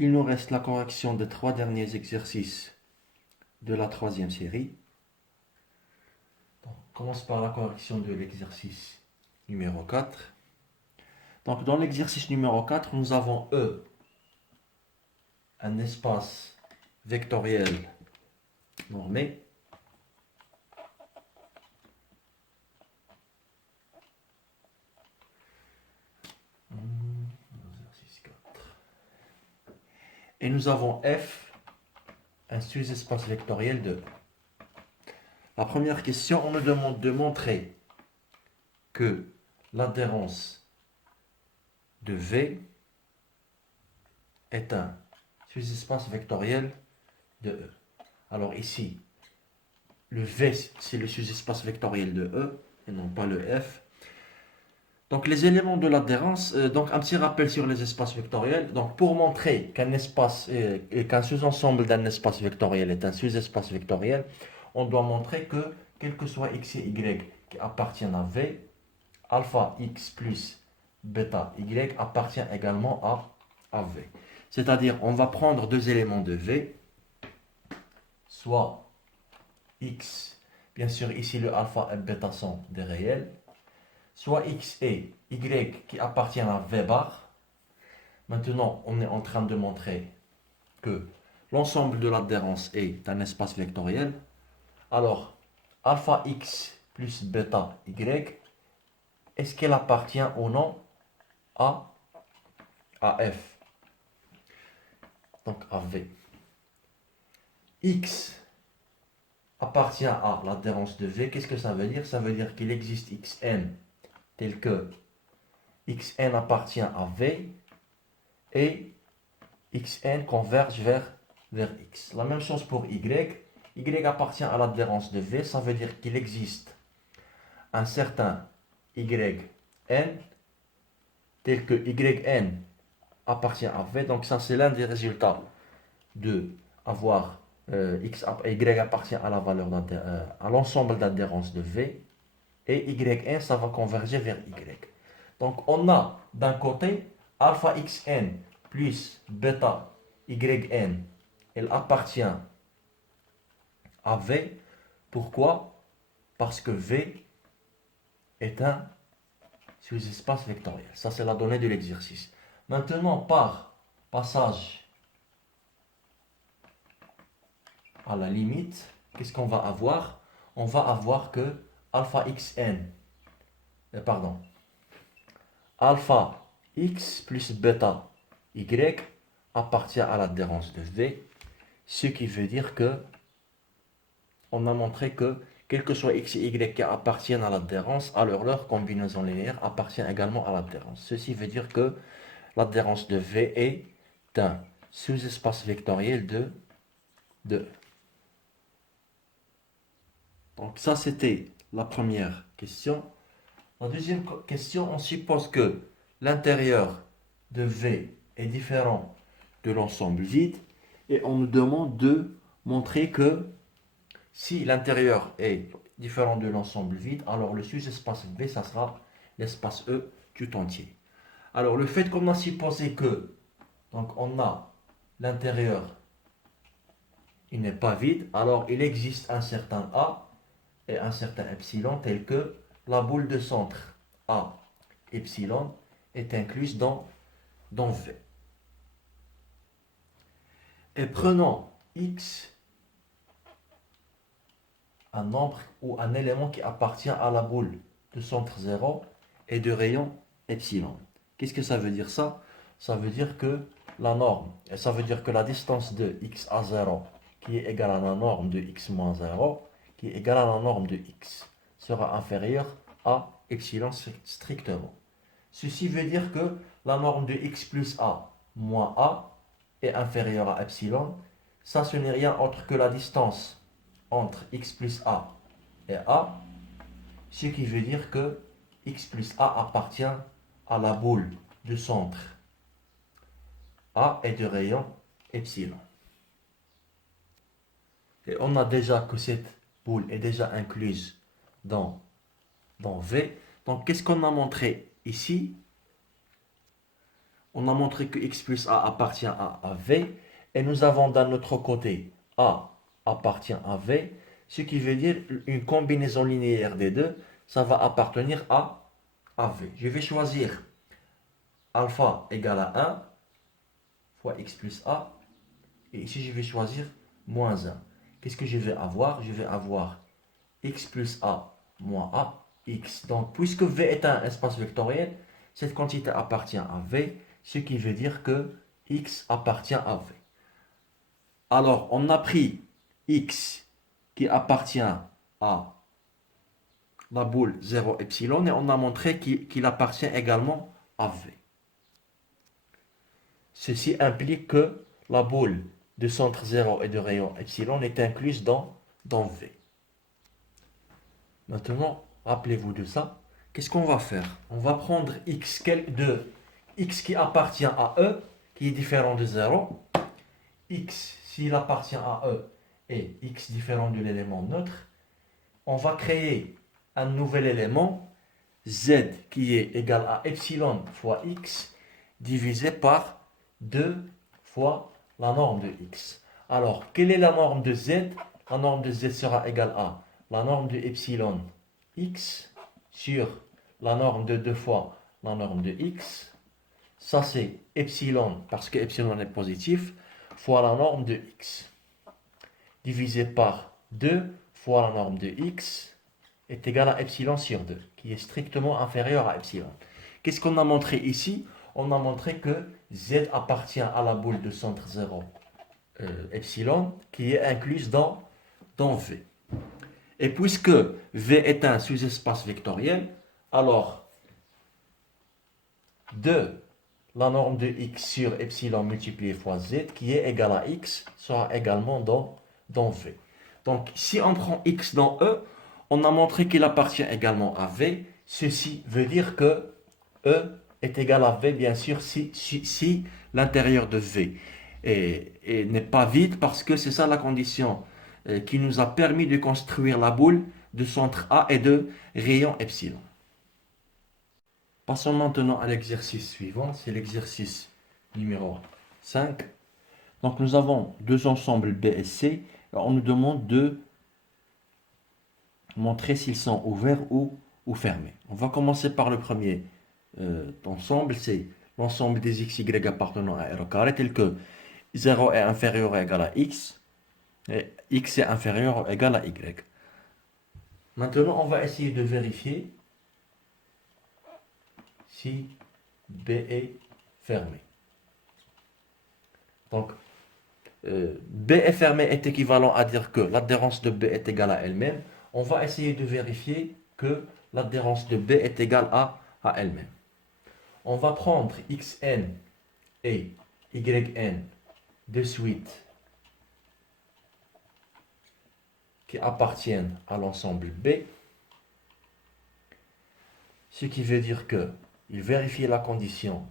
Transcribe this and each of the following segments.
Il nous reste la correction des 3 derniers exercices de la troisième série. Donc, on commence par la correction de l'exercice numéro 4. Donc, dans l'exercice numéro 4, nous avons E, un espace vectoriel normé. Et nous avons F, un sous-espace vectoriel de E. La première question, on nous demande de montrer que l'adhérence de V est un sous-espace vectoriel de E. Alors ici, le V, c'est le sous-espace vectoriel de E, et non pas le F. Donc les éléments de l'adhérence, donc un petit rappel sur les espaces vectoriels. Donc pour montrer qu'un espace et qu'un sous-ensemble d'un espace vectoriel est un sous-espace vectoriel, on doit montrer que quel que soit x et y qui appartiennent à V, alpha x plus bêta y appartient également à V. C'est-à-dire, on va prendre deux éléments de V, soit x, bien sûr ici le alpha et bêta sont des réels, soit x et y qui appartiennent à V bar. Maintenant, on est en train de montrer que l'ensemble de l'adhérence est un espace vectoriel. Alors, alpha x plus bêta y, est-ce qu'elle appartient ou non à F, donc à V. X appartient à l'adhérence de V. Qu'est-ce que ça veut dire? Ça veut dire qu'il existe Xn tel que Xn appartient à V et Xn converge vers X. La même chose pour Y. Y appartient à l'adhérence de V. Ça veut dire qu'il existe un certain Yn tel que Yn appartient à V. Donc ça, c'est l'un des résultats de avoir Y appartient à la valeur à l'ensemble d'adhérence de V et Yn ça va converger vers Y. Donc on a d'un côté alpha xn plus bêta yn, elle appartient à V. Pourquoi? Parce que V est un sous-espace vectoriel. Ça c'est la donnée de l'exercice. Maintenant par passage à la limite, qu'est-ce qu'on va avoir? On va avoir que alpha xn, alpha x plus bêta y appartient à l'adhérence de V, ce qui veut dire que on a montré que quel que soit x et y qui appartiennent à l'adhérence, alors leur combinaison linéaire appartient également à l'adhérence. Ceci veut dire que l'adhérence de V est un sous-espace vectoriel de E. Donc ça, c'était la première question. La deuxième question, on suppose que l'intérieur de V est différent de l'ensemble vide et on nous demande de montrer que si l'intérieur est différent de l'ensemble vide, alors le sous-espace V, ça sera l'espace E tout entier. Alors le fait qu'on a supposé que, donc on a l'intérieur, il n'est pas vide, alors il existe un certain A et un certain epsilon tel que la boule de centre A epsilon est incluse dans V. Et prenons X, un nombre ou un élément qui appartient à la boule de centre 0 et de rayon epsilon. Qu'est-ce que ça veut dire ça? Ça veut dire que la norme, ça veut dire que la distance de x à 0 qui est égale à la norme de x moins 0 qui est égale à la norme de x sera inférieure à epsilon strictement. Ceci veut dire que la norme de x plus a moins a est inférieure à epsilon. Ça, ce n'est rien autre que la distance entre x plus a et a, ce qui veut dire que x plus a appartient à la boule de centre A et de rayon epsilon. Et on a déjà que cette boule est déjà incluse dans V. Donc, qu'est-ce qu'on a montré ici? on a montré que x plus a appartient à V, et nous avons d'un autre côté a appartient à V, ce qui veut dire une combinaison linéaire des deux, ça va appartenir à V. Je vais choisir alpha égale à 1 fois x plus a, et ici je vais choisir moins 1. Qu'est-ce que je vais avoir? Je vais avoir x plus a moins a, x. Donc, puisque V est un espace vectoriel, cette quantité appartient à V, ce qui veut dire que x appartient à V. Alors, on a pris x qui appartient à la boule 0 epsilon et on a montré qu'il appartient également à V. Ceci implique que la boule de centre 0 et de rayon epsilon est incluse dans V. Maintenant, rappelez-vous de ça. Qu'est-ce qu'on va faire? On va prendre x qui appartient à E, qui est différent de 0. X, s'il appartient à E, et x différent de l'élément neutre. On va créer un nouvel élément, z, qui est égal à epsilon fois x, divisé par 2 fois la norme de x. Alors, quelle est la norme de z? La norme de z sera égale à la norme de epsilon x sur la norme de 2 fois la norme de x. Ça, c'est epsilon, parce que epsilon est positif, fois la norme de x. Divisé par 2 fois la norme de x est égal à epsilon sur 2, qui est strictement inférieur à epsilon. Qu'est-ce qu'on a montré ici? On a montré que z appartient à la boule de centre 0 epsilon, qui est incluse dans V. Et puisque V est un sous-espace vectoriel, alors la norme de x sur epsilon multiplié fois z, qui est égal à x, sera également dans V. Donc, si on prend x dans E, on a montré qu'il appartient également à V. Ceci veut dire que E est égal à V, bien sûr, si l'intérieur de V et n'est pas vide, parce que c'est ça la condition qui nous a permis de construire la boule de centre A et de rayon epsilon. Passons maintenant à l'exercice suivant, c'est l'exercice numéro 5. Donc nous avons deux ensembles B et C. On nous demande de montrer s'ils sont ouverts ou fermés. On va commencer par le premier ensemble, c'est l'ensemble des x, y appartenant à R au carré, tel que 0 est inférieur ou égal à x, et x est inférieur ou égal à y. Maintenant, on va essayer de vérifier si B est fermé. Donc, B est fermé est équivalent à dire que l'adhérence de B est égale à elle-même. On va essayer de vérifier que l'adhérence de B est égale à elle-même. On va prendre xn et yn de suite qui appartiennent à l'ensemble B, ce qui veut dire que il vérifie la condition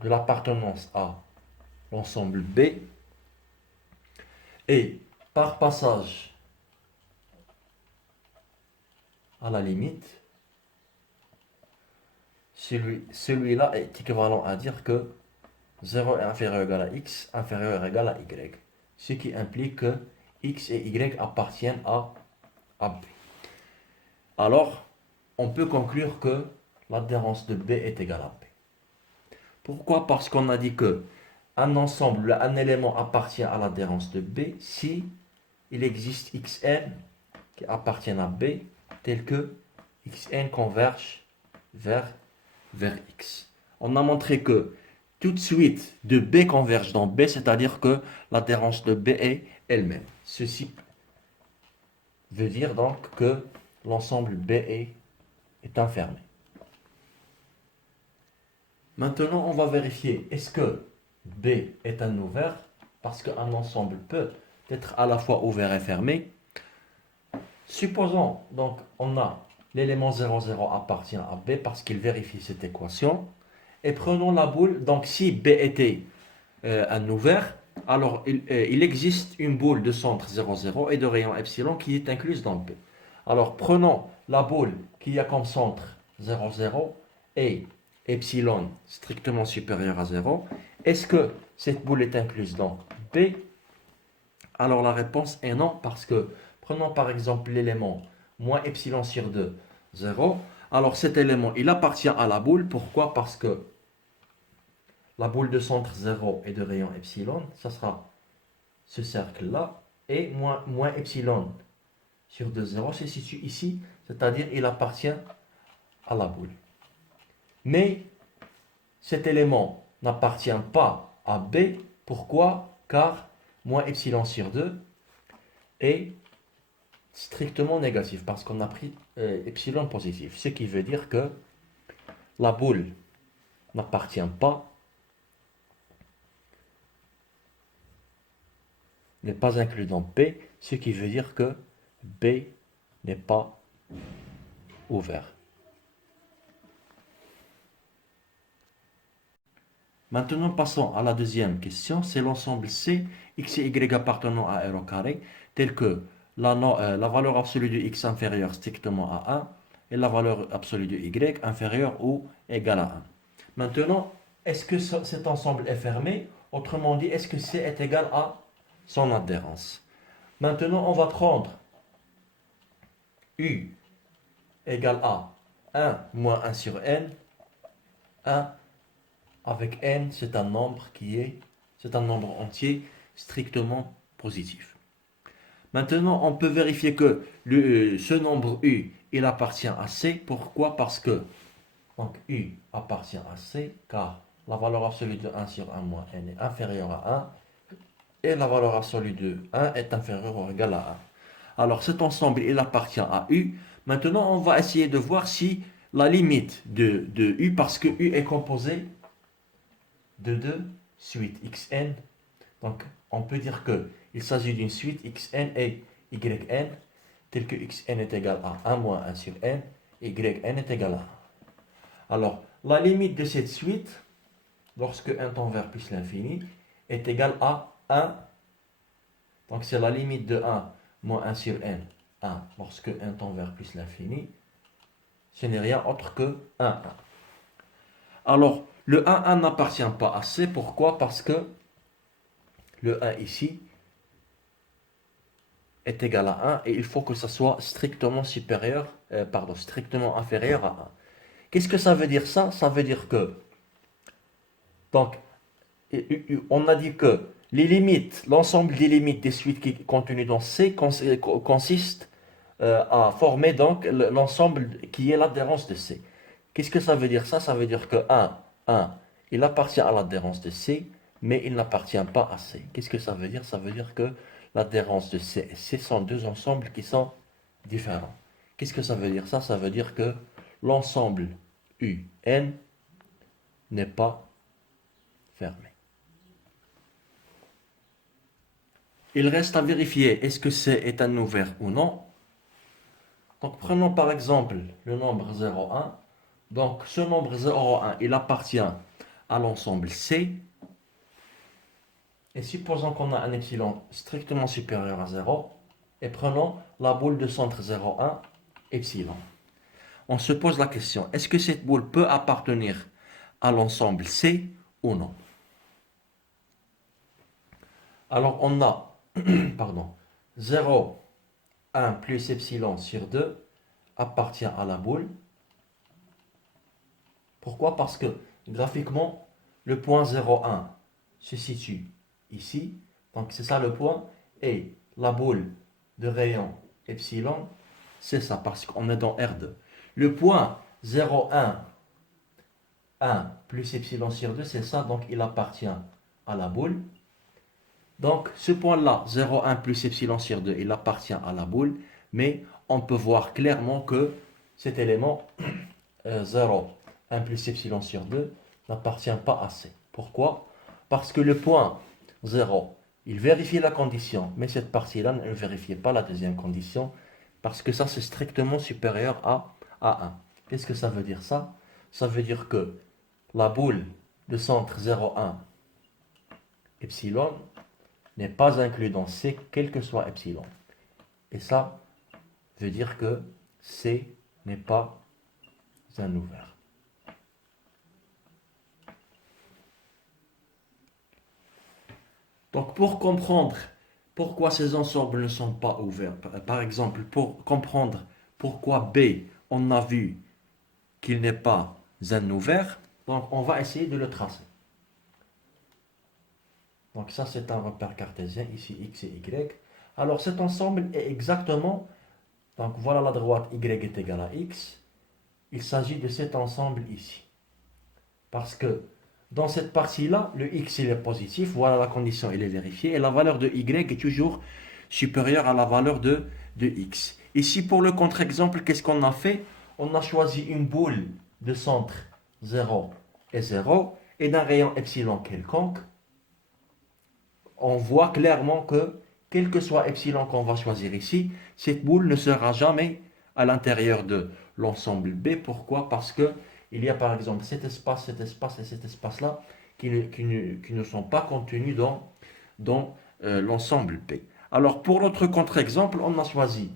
de l'appartenance à l'ensemble B, et par passage à la limite, celui-là est équivalent à dire que 0 est inférieur ou égal à x, inférieur ou égal à y, ce qui implique que x et y appartiennent à B. Alors, on peut conclure que l'adhérence de B est égale à B. Pourquoi? Parce qu'on a dit que un élément appartient à l'adhérence de B si il existe xn qui appartiennent à B, tel que xn converge vers x. On a montré que toute suite de B converge dans B, c'est-à-dire que l'adhérence de B est elle-même. Ceci veut dire donc que l'ensemble B est infermé. Maintenant, on va vérifier est-ce que B est un ouvert, parce qu'un ensemble peut être à la fois ouvert et fermé. Supposons donc on a l'élément 0, 0 appartient à B parce qu'il vérifie cette équation. Et prenons la boule, donc si B était un ouvert, alors il existe une boule de centre 0, 0 et de rayon epsilon qui est incluse dans B. Alors prenons la boule qui a comme centre 0, 0 et epsilon strictement supérieur à 0, est-ce que cette boule est incluse dans B? Alors la réponse est non, parce que prenons par exemple l'élément moins epsilon sur 2, 0. Alors cet élément, il appartient à la boule. Pourquoi? Parce que la boule de centre 0 et de rayon epsilon, ça sera ce cercle-là, et moins epsilon sur 2, 0 se situe ici, c'est-à-dire il appartient à la boule. Mais cet élément n'appartient pas à B. Pourquoi? Car moins epsilon sur 2 est strictement négatif, parce qu'on a pris epsilon positif. Ce qui veut dire que la boule n'appartient pas, n'est pas inclus dans B, ce qui veut dire que B n'est pas ouvert. Maintenant, passons à la deuxième question. C'est l'ensemble C, x et y appartenant à R au carré, tel que la valeur absolue de x inférieure strictement à 1 et la valeur absolue de y inférieure ou égale à 1. Maintenant, est-ce que cet ensemble est fermé? Autrement dit, est-ce que C est égal à son adhérence? Maintenant, on va prendre U égale à 1 moins 1 sur n. 1 avec n, c'est un nombre c'est un nombre entier strictement positif. Maintenant, on peut vérifier que ce nombre U, il appartient à C. Pourquoi? Parce que donc, U appartient à C, car la valeur absolue de 1 sur 1 moins n est inférieure à 1, et la valeur absolue de 1 est inférieure ou égale à 1. Alors, cet ensemble, il appartient à U. Maintenant, on va essayer de voir si la limite de U, parce que U est composé de deux suites xn. Donc, on peut dire qu'il s'agit d'une suite xn et yn, telle que xn est égal à 1 moins 1 sur n, et yn est égal à 1. Alors, la limite de cette suite, lorsque n tend vers plus l'infini, est égale à 1. Donc, c'est la limite de 1 moins 1 sur n, 1, lorsque n tend vers plus l'infini. Ce n'est rien autre que 1, 1. Alors, le 1, 1 n'appartient pas à C. Pourquoi? Parce que le 1 ici est égal à 1 et il faut que ça soit strictement strictement inférieur à 1. Qu'est-ce que ça veut dire ça? Ça veut dire que, donc, on a dit que l'ensemble des limites des suites contenues dans C consiste à former donc l'ensemble qui est l'adhérence de C. Qu'est-ce que ça veut dire ça? Ça veut dire que 1, il appartient à l'adhérence de C, mais il n'appartient pas à C. Qu'est-ce que ça veut dire? Ça veut dire que l'adhérence de C et C sont deux ensembles qui sont différents. Qu'est-ce que ça veut dire ça? Ça veut dire que l'ensemble UN n'est pas fermé. Il reste à vérifier est-ce que C est un ouvert ou non. Donc prenons par exemple le nombre 0,1. Donc ce nombre 0,1, il appartient à l'ensemble C. Et supposons qu'on a un epsilon strictement supérieur à 0. Et prenons la boule de centre 0,1, epsilon. On se pose la question, est-ce que cette boule peut appartenir à l'ensemble C ou non? Alors on a pardon, 0, 1 plus epsilon sur 2 appartient à la boule. Pourquoi? Parce que graphiquement, le point 0,1 se situe ici. Donc c'est ça le point. Et la boule de rayon epsilon, c'est ça, parce qu'on est dans R2. Le point 0,1, 1 plus epsilon sur 2, c'est ça, donc il appartient à la boule. Donc ce point-là, 0,1 plus epsilon sur 2, il appartient à la boule, mais on peut voir clairement que cet élément 0, 1 plus epsilon sur 2 n'appartient pas à C. Pourquoi? Parce que le point 0, il vérifie la condition, mais cette partie-là ne vérifiait pas la deuxième condition, parce que ça c'est strictement supérieur à 1. Qu'est-ce que ça veut dire ça? Ça veut dire que la boule de centre 0,1 epsilon n'est pas inclus dans C, quel que soit epsilon. Et ça veut dire que C n'est pas un ouvert. Donc pour comprendre pourquoi ces ensembles ne sont pas ouverts, par exemple, pour comprendre pourquoi B, on a vu qu'il n'est pas un ouvert, donc on va essayer de le tracer. Donc ça c'est un repère cartésien, ici x et y. Alors cet ensemble est exactement, donc voilà la droite y est égale à x, il s'agit de cet ensemble ici. Parce que dans cette partie-là, le x il est positif, voilà la condition, il est vérifiée, et la valeur de y est toujours supérieure à la valeur de x. Ici, pour le contre-exemple, qu'est-ce qu'on a fait? On a choisi une boule de centre 0 et 0, et d'un rayon epsilon quelconque. On voit clairement que, quel que soit epsilon qu'on va choisir ici, cette boule ne sera jamais à l'intérieur de l'ensemble B. Pourquoi? Parce que il y a par exemple cet espace et cet espace-là qui ne sont pas contenus dans l'ensemble B. Alors pour notre contre-exemple, on a choisi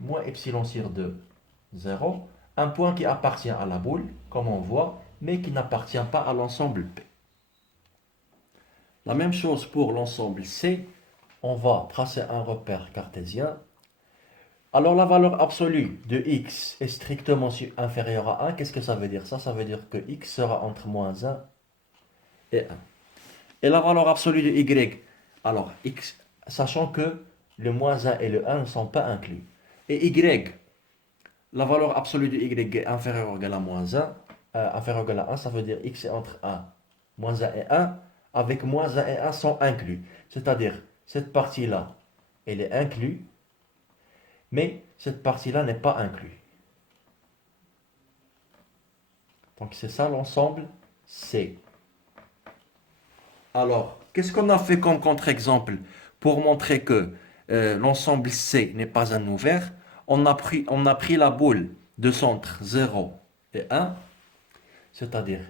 moins epsilon sur 2, 0, un point qui appartient à la boule, comme on voit, mais qui n'appartient pas à l'ensemble B. La même chose pour l'ensemble C, on va tracer un repère cartésien. Alors la valeur absolue de x est strictement inférieure à 1. Qu'est-ce que ça veut dire? Ça veut dire que x sera entre moins 1 et 1. Et la valeur absolue de y, alors x, sachant que le moins 1 et le 1 ne sont pas inclus. Et y, la valeur absolue de y est inférieure ou égale à moins 1. Inférieure ou égale à 1, ça veut dire x est entre 1, moins 1 et 1, avec moins 1 et 1 sont inclus. C'est-à-dire, cette partie-là, elle est inclue, mais cette partie-là n'est pas inclue. Donc c'est ça l'ensemble C. Alors, qu'est-ce qu'on a fait comme contre-exemple pour montrer que l'ensemble C n'est pas un ouvert? On a pris la boule de centre 0 et 1, c'est-à-dire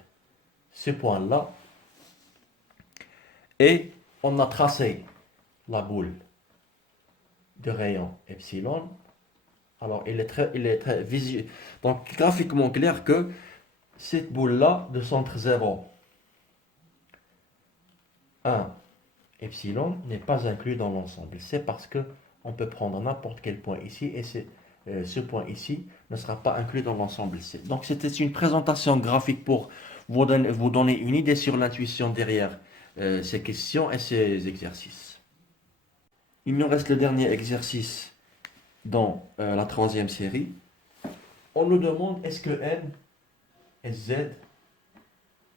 ce point-là, et on a tracé la boule de rayon epsilon. Alors, il est très visuel, donc graphiquement clair que cette boule-là de centre 0, 1, epsilon n'est pas inclus dans l'ensemble. C'est parce que on peut prendre n'importe quel point ici et ce point ici ne sera pas inclus dans l'ensemble C. Donc c'était une présentation graphique pour vous donner une idée sur l'intuition derrière ces questions et ces exercices. Il nous reste le dernier exercice dans la troisième série. On nous demande est-ce que N et Z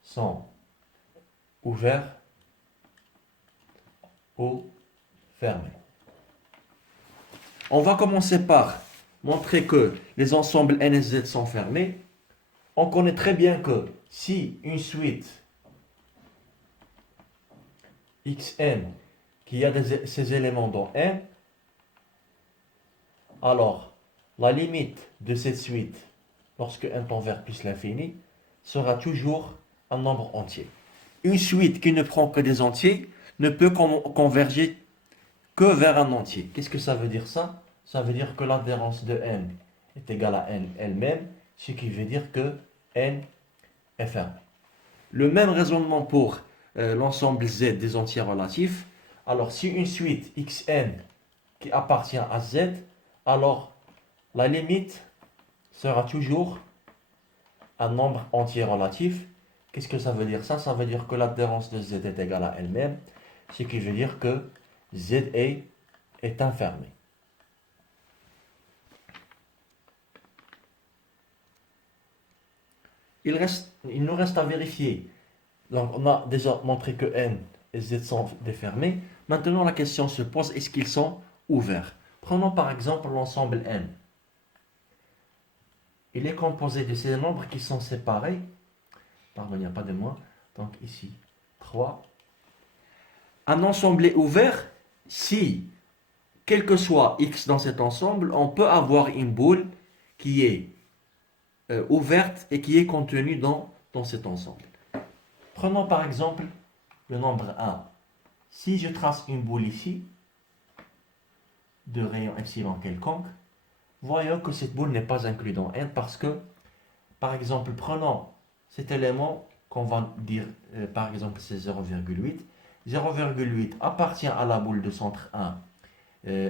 sont ouverts ou fermés. On va commencer par montrer que les ensembles N et Z sont fermés. On connaît très bien que si une suite Xn qui a ces éléments dans N, alors la limite de cette suite, lorsque n tend vers plus l'infini, sera toujours un nombre entier. Une suite qui ne prend que des entiers ne peut converger que vers un entier. Qu'est-ce que ça veut dire ça? Ça veut dire que l'adhérence de n est égale à n elle-même, ce qui veut dire que n est fermé. Le même raisonnement pour l'ensemble Z des entiers relatifs. Alors si une suite Xn qui appartient à Z, alors la limite sera toujours un nombre entier relatif. Qu'est-ce que ça veut dire ça? Ça veut dire que l'adhérence de Z est égale à elle-même, ce qui veut dire que ZA est infermé. Il nous reste à vérifier. Donc, on a déjà montré que N et Z sont défermés. Maintenant, la question se pose, est-ce qu'ils sont ouverts? Prenons par exemple l'ensemble N. Il est composé de ces nombres qui sont séparés. Pardon, il n'y a pas de moins. Donc ici, 3. Un ensemble est ouvert si, quel que soit x dans cet ensemble, on peut avoir une boule qui est ouverte et qui est contenue dans cet ensemble. Prenons par exemple le nombre 1. Si je trace une boule ici, de rayon epsilon quelconque, voyons que cette boule n'est pas inclue dans N parce que, par exemple, prenons cet élément qu'on va dire, par exemple, c'est 0,8. 0,8 appartient à la boule de centre 1,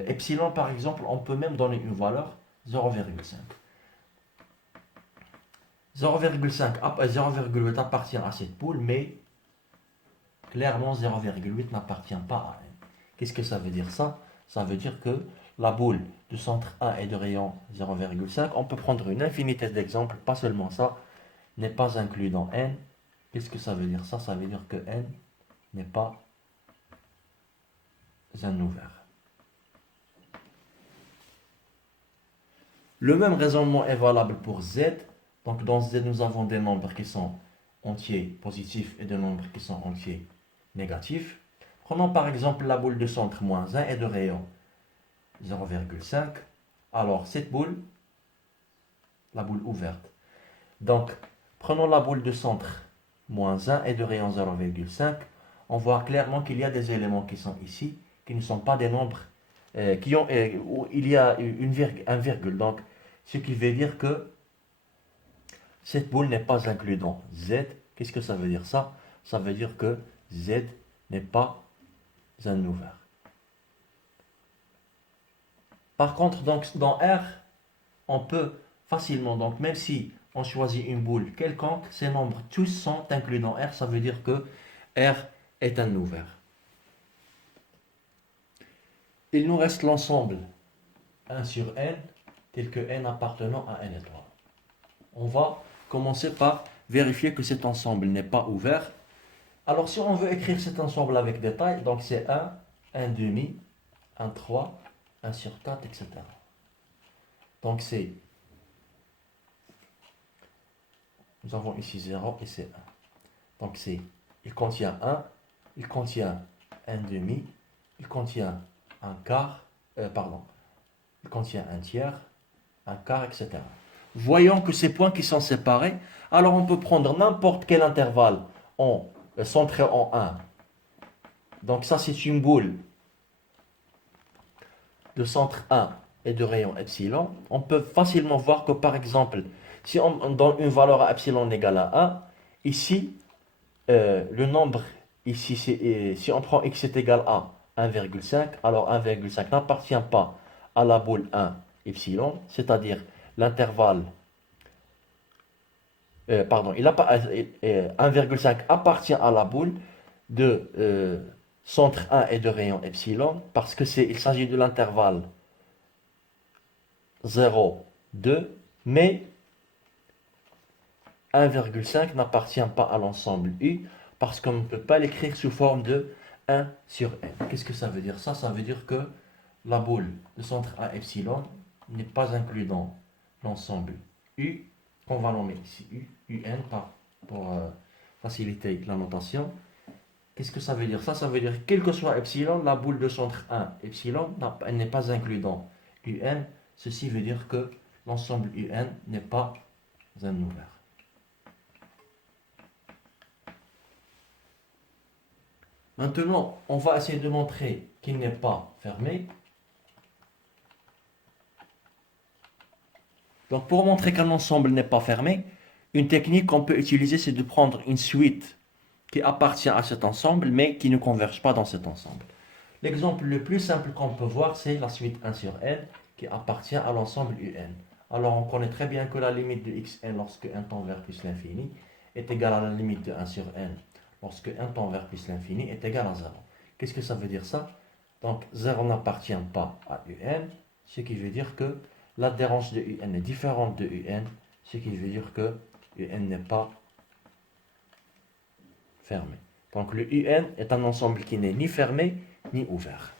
epsilon par exemple, on peut même donner une valeur 0,5. 0,8 appartient à cette boule, mais clairement 0,8 n'appartient pas à n. Qu'est-ce que ça veut dire ça? Ça veut dire que la boule de centre 1 est de rayon 0,5. On peut prendre une infinité d'exemples, pas seulement ça, n'est pas inclus dans n. Qu'est-ce que ça veut dire ça? Ça veut dire que n n'est pas un ouvert. Le même raisonnement est valable pour z. Donc dans z, nous avons des nombres qui sont entiers positifs et des nombres qui sont entiers négatifs. Prenons par exemple la boule de centre moins 1 et de rayon 0,5. Alors cette boule, la boule ouverte. Donc prenons la boule de centre moins 1 et de rayon 0,5. On voit clairement qu'il y a des éléments qui sont ici, qui ne sont pas des nombres, où il y a un virgule. Donc ce qui veut dire que cette boule n'est pas inclue dans Z. Qu'est-ce que ça veut dire ça? Ça veut dire que Z n'est pas un ouvert. Par contre, donc, dans R, on peut facilement, donc même si on choisit une boule quelconque, ces nombres tous sont inclus dans R. Ça veut dire que R est un ouvert. Il nous reste l'ensemble 1 sur n, tel que n appartenant à n étoile. On va commencer par vérifier que cet ensemble n'est pas ouvert. Alors si on veut écrire cet ensemble avec détail, donc c'est 1, 1 demi, 1 3, 1 sur 4, etc. Donc c'est, nous avons ici 0 et c'est 1. Donc c'est, il contient 1, il contient 1 demi, il contient un quart, il contient un tiers, un quart, etc. Voyons que ces points qui sont séparés, alors on peut prendre n'importe quel intervalle centré en 1. Donc ça c'est une boule de centre 1 et de rayon epsilon. On peut facilement voir que par exemple, si on donne une valeur à epsilon égale à 1, ici, le nombre, ici, si on prend x est égal à 1,5, alors 1,5 n'appartient pas à la boule 1 epsilon, c'est-à-dire l'intervalle, 1,5 appartient à la boule de centre 1 et de rayon epsilon, parce qu'il s'agit de l'intervalle 0, 2, mais 1,5 n'appartient pas à l'ensemble U, parce qu'on ne peut pas l'écrire sous forme de 1 sur n. Qu'est-ce que ça veut dire ça? Ça veut dire que la boule de centre 1 epsilon n'est pas inclue dans l'ensemble U, qu'on va nommer ici UN pour faciliter la notation. Qu'est-ce que ça veut dire? Ça veut dire que quel que soit epsilon, la boule de centre 1 epsilon, elle n'est pas inclue dans UN. Ceci veut dire que l'ensemble UN n'est pas un ouvert. Maintenant, on va essayer de montrer qu'il n'est pas fermé. Donc, pour montrer qu'un ensemble n'est pas fermé, une technique qu'on peut utiliser, c'est de prendre une suite qui appartient à cet ensemble, mais qui ne converge pas dans cet ensemble. L'exemple le plus simple qu'on peut voir, c'est la suite 1 sur n, qui appartient à l'ensemble un. Alors, on connaît très bien que la limite de xn lorsque n tend vers plus l'infini est égale à la limite de 1 sur n lorsque n tend vers plus l'infini est égal à 0. Qu'est-ce que ça veut dire ça? Donc 0 n'appartient pas à un, ce qui veut dire que l'adhérence de un est différente de un, ce qui veut dire que un n'est pas fermé. Donc le un est un ensemble qui n'est ni fermé ni ouvert.